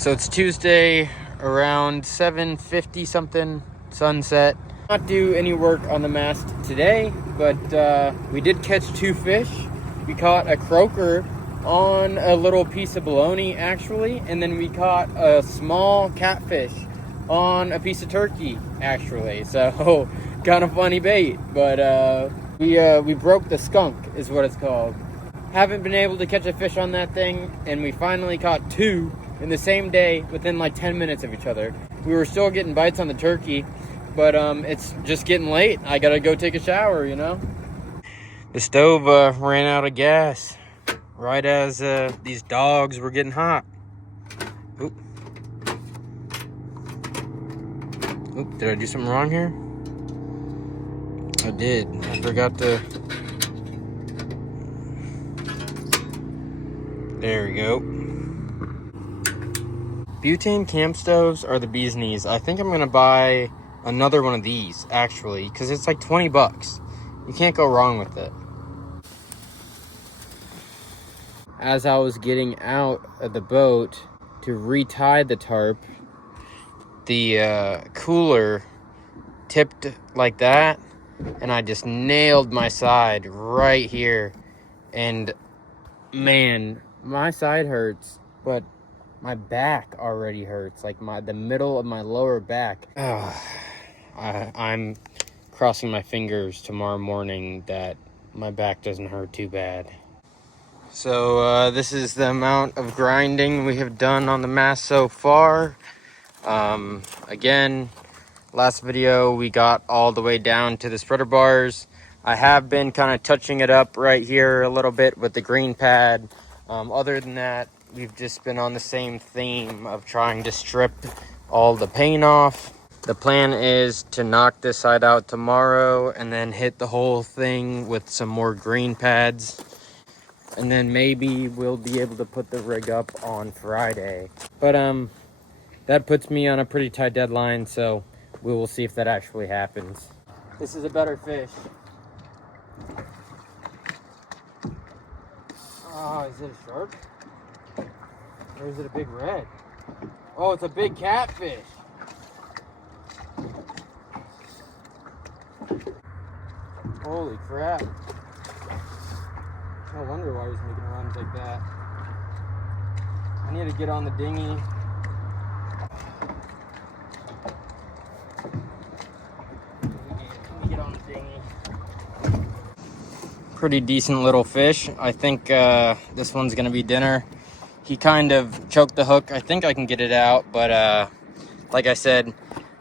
So it's Tuesday around 7:50 something, sunset. Not do any work on the mast today, but we did catch two fish. We caught a croaker on a little piece of bologna actually, and then we caught a small catfish on a piece of turkey actually. So kind of funny bait, but we broke the skunk is what it's called. Haven't been able to catch a fish on that thing, and we finally caught two in the same day within like 10 minutes of each other. We were still getting bites on the turkey, but it's just getting late. I gotta go take a shower, you know? The stove ran out of gas right as these dogs were getting hot. Oop. Oop, did I do something wrong here? I did. I forgot to... There we go. Butane camp stoves are the bee's knees. I think I'm gonna buy another one of these actually, because it's like 20 bucks. You can't go wrong with it. As I was getting out of the boat to retie the tarp, the cooler tipped like that, and I just nailed my side right here. And man, my side hurts, but my back already hurts, like the middle of my lower back. I'm crossing my fingers tomorrow morning that my back doesn't hurt too bad. So this is the amount of grinding we have done on the mast so far. Again, last video we got all the way down to the spreader bars. I have been kind of touching it up right here a little bit with the green pad. Other than that, we've just been on the same theme of trying to strip all the paint off. The plan is to knock this side out tomorrow and then hit the whole thing with some more green pads. And then maybe we'll be able to put the rig up on Friday. But that puts me on a pretty tight deadline, so we will see if that actually happens. This is a better fish. Oh, is it a shark? Or is it a big red? Oh, it's a big catfish. Holy crap. No wonder why he's making runs like that. I need to get on the dinghy. Let me get on the dinghy. Pretty decent little fish. I think this one's gonna be dinner. He kind of choked the hook. I think I can get it out, but like I said,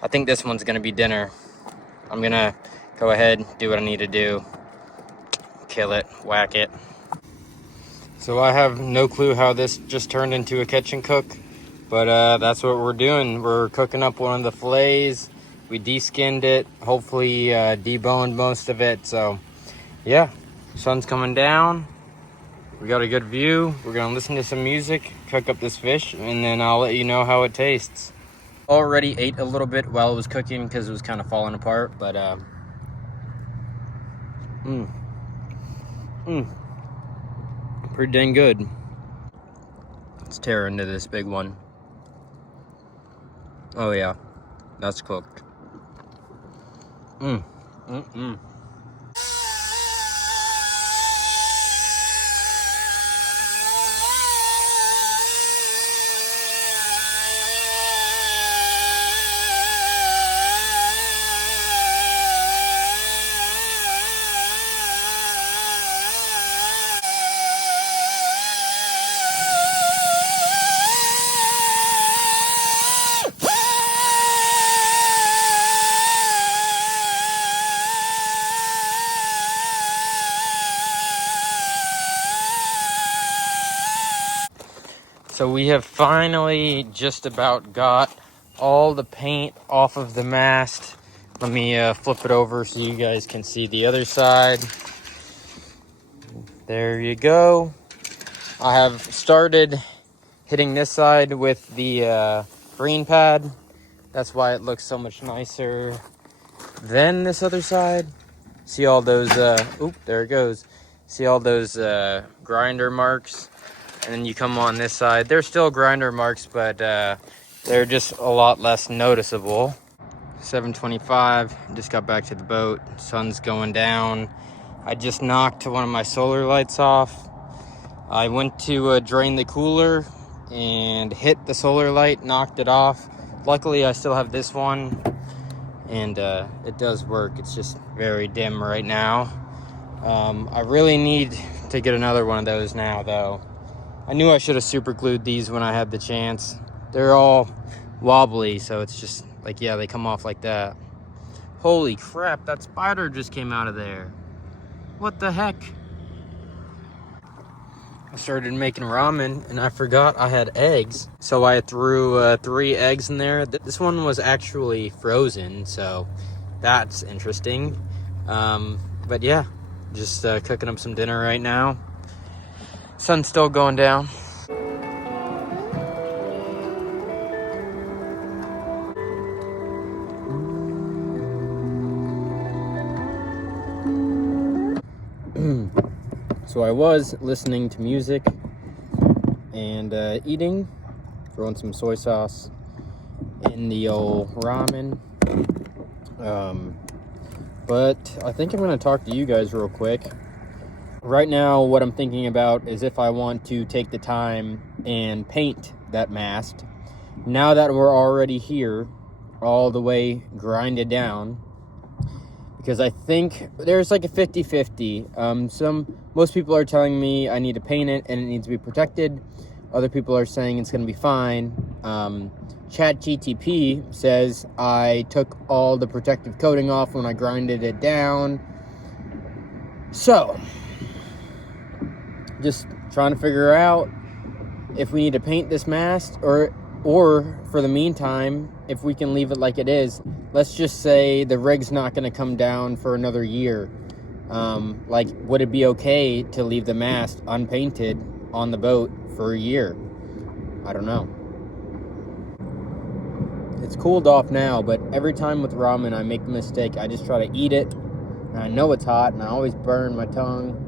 I think this one's gonna be dinner. I'm gonna go ahead, do what I need to do. Kill it, whack it. So I have no clue how this just turned into a catch and cook, but that's what we're doing. We're cooking up one of the fillets. We de-skinned it, hopefully deboned most of it. So yeah, sun's coming down. We got a good view. We're gonna listen to some music, cook up this fish, and then I'll let you know how it tastes. Already ate a little bit while it was cooking because it was kind of falling apart, but pretty dang good. Let's tear into this big one. Oh yeah, that's cooked. So we have finally just about got all the paint off of the mast. Let me flip it over so you guys can see the other side. There you go. I have started hitting this side with the green pad. That's why it looks so much nicer than this other side. See all those, oop, there it goes. See all those grinder marks? and then you come on this side. They're still grinder marks, but they're just a lot less noticeable. 7:25, just got back to the boat. Sun's going down. I just knocked one of my solar lights off. I went to drain the cooler and hit the solar light, knocked it off. Luckily, I still have this one, and it does work. It's just very dim right now. I really need to get another one of those now, though. I knew I should have super glued these when I had the chance. They're all wobbly, so it's just like, yeah, they come off like that. Holy crap, that spider just came out of there. What the heck? I started making ramen and I forgot I had eggs. So I threw 3 eggs in there. This one was actually frozen, so that's interesting. But yeah, just cooking up some dinner right now. Sun's still going down. So I was listening to music and eating, throwing some soy sauce in the old ramen. But I think I'm going to talk to you guys real quick. Right now, what I'm thinking about is if I want to take the time and paint that mast. Now that we're already here, all the way grinded down, because I think there's like a 50-50. Most people are telling me I need to paint it and it needs to be protected. Other people are saying it's going to be fine. ChatGTP says I took all the protective coating off when I grinded it down. So, just trying to figure out if we need to paint this mast or for the meantime, if we can leave it like it is. Let's just say the rig's not going to come down for another year. Like, would it be okay to leave the mast unpainted on the boat for a year? I don't know. It's cooled off now, but every time with ramen I make the mistake. I just try to eat it, and I know it's hot, and I always burn my tongue.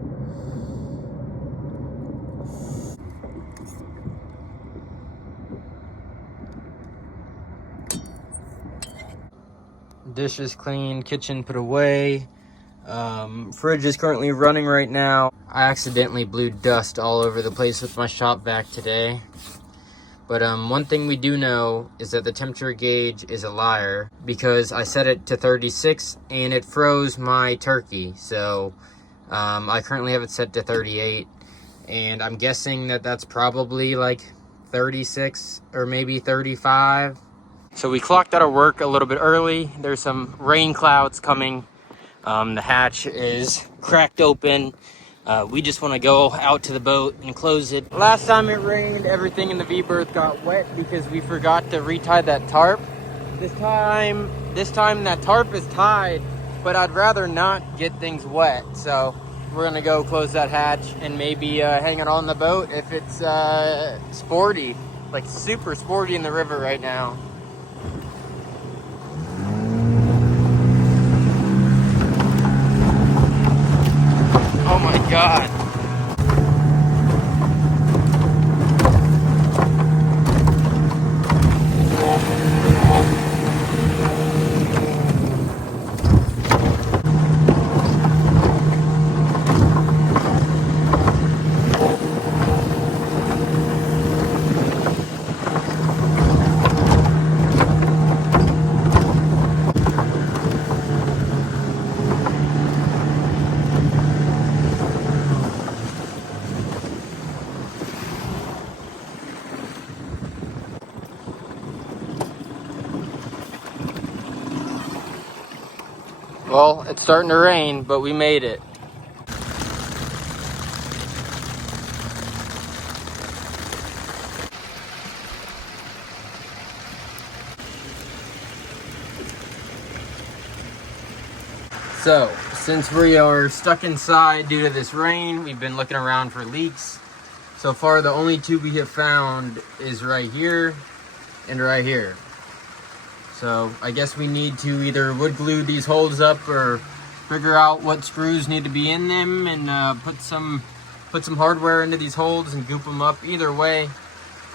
Dishes clean, kitchen put away. Fridge is currently running right now. I accidentally blew dust all over the place with my shop vac today. But one thing we do know is that the temperature gauge is a liar, because I set it to 36 and it froze my turkey. So I currently have it set to 38, and I'm guessing that that's probably like 36 or maybe 35. So we clocked out of work a little bit early. There's some rain clouds coming. The hatch is cracked open. We just want to go out to the boat and close it. Last time it rained, everything in the V-berth got wet because we forgot to retie that tarp. This time that tarp is tied, but I'd rather not get things wet. So we're gonna go close that hatch and maybe hang it on the boat if it's sporty, like super sporty in the river right now. Oh my God. Well, it's starting to rain, but we made it. So, since we are stuck inside due to this rain, we've been looking around for leaks. So far, the only two we have found is right here and right here. So I guess we need to either wood glue these holes up or figure out what screws need to be in them and put some put some hardware into these holes and goop them up. Either way,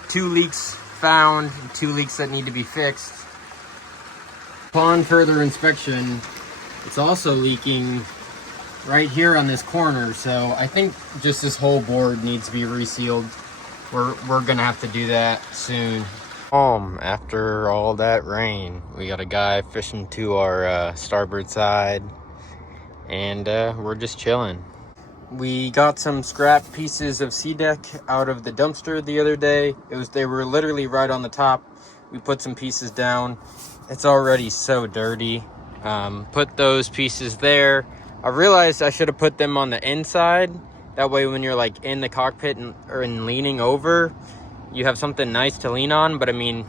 2 leaks found, 2 leaks that need to be fixed. Upon further inspection, it's also leaking right here on this corner, so I think just this whole board needs to be resealed. We're gonna have to do that soon. After all that rain, we got a guy fishing to our starboard side, and we're just chilling. We got some scrap pieces of sea deck out of the dumpster the other day. They were literally right on the top. We put some pieces down. It's already so dirty. Put those pieces there. I realized I should have put them on the inside. That way when you're like in the cockpit or leaning over, you have something nice to lean on. But I mean,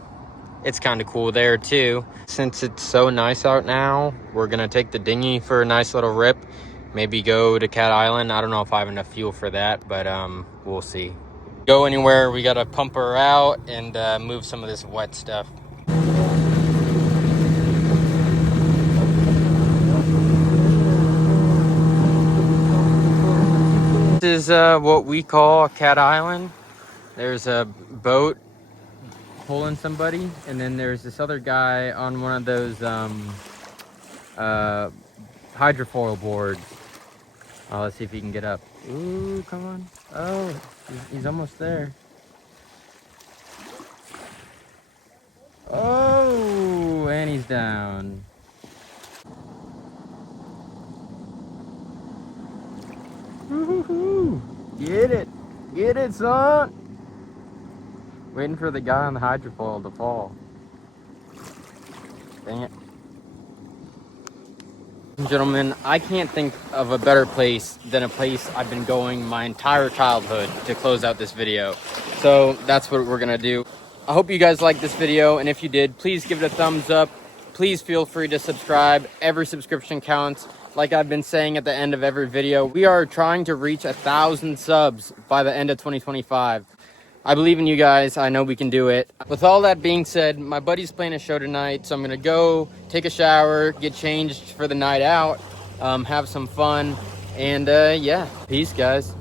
it's kind of cool there too. Since it's so nice out now, we're gonna take the dinghy for a nice little rip. Maybe go to Cat Island. I don't know if I have enough fuel for that, but we'll see. Go anywhere, we gotta pump her out and move some of this wet stuff. This is what we call Cat Island. There's a boat pulling somebody, and then there's this other guy on one of those hydrofoil boards. Oh, let's see if he can get up. Ooh, come on. Oh, he's almost there. Oh, and he's down. Woo-hoo-hoo. Get it, son. Waiting for the guy on the hydrofoil to fall. Dang it. Gentlemen, I can't think of a better place than a place I've been going my entire childhood to close out this video. So that's what we're gonna do. I hope you guys liked this video, and if you did, please give it a thumbs up. Please feel free to subscribe. Every subscription counts. Like I've been saying at the end of every video, we are trying to reach 1,000 subs by the end of 2025. I believe in you guys. I know we can do it. With all that being said, my buddy's playing a show tonight, so I'm gonna go take a shower, get changed for the night out, have some fun, and yeah, peace, guys.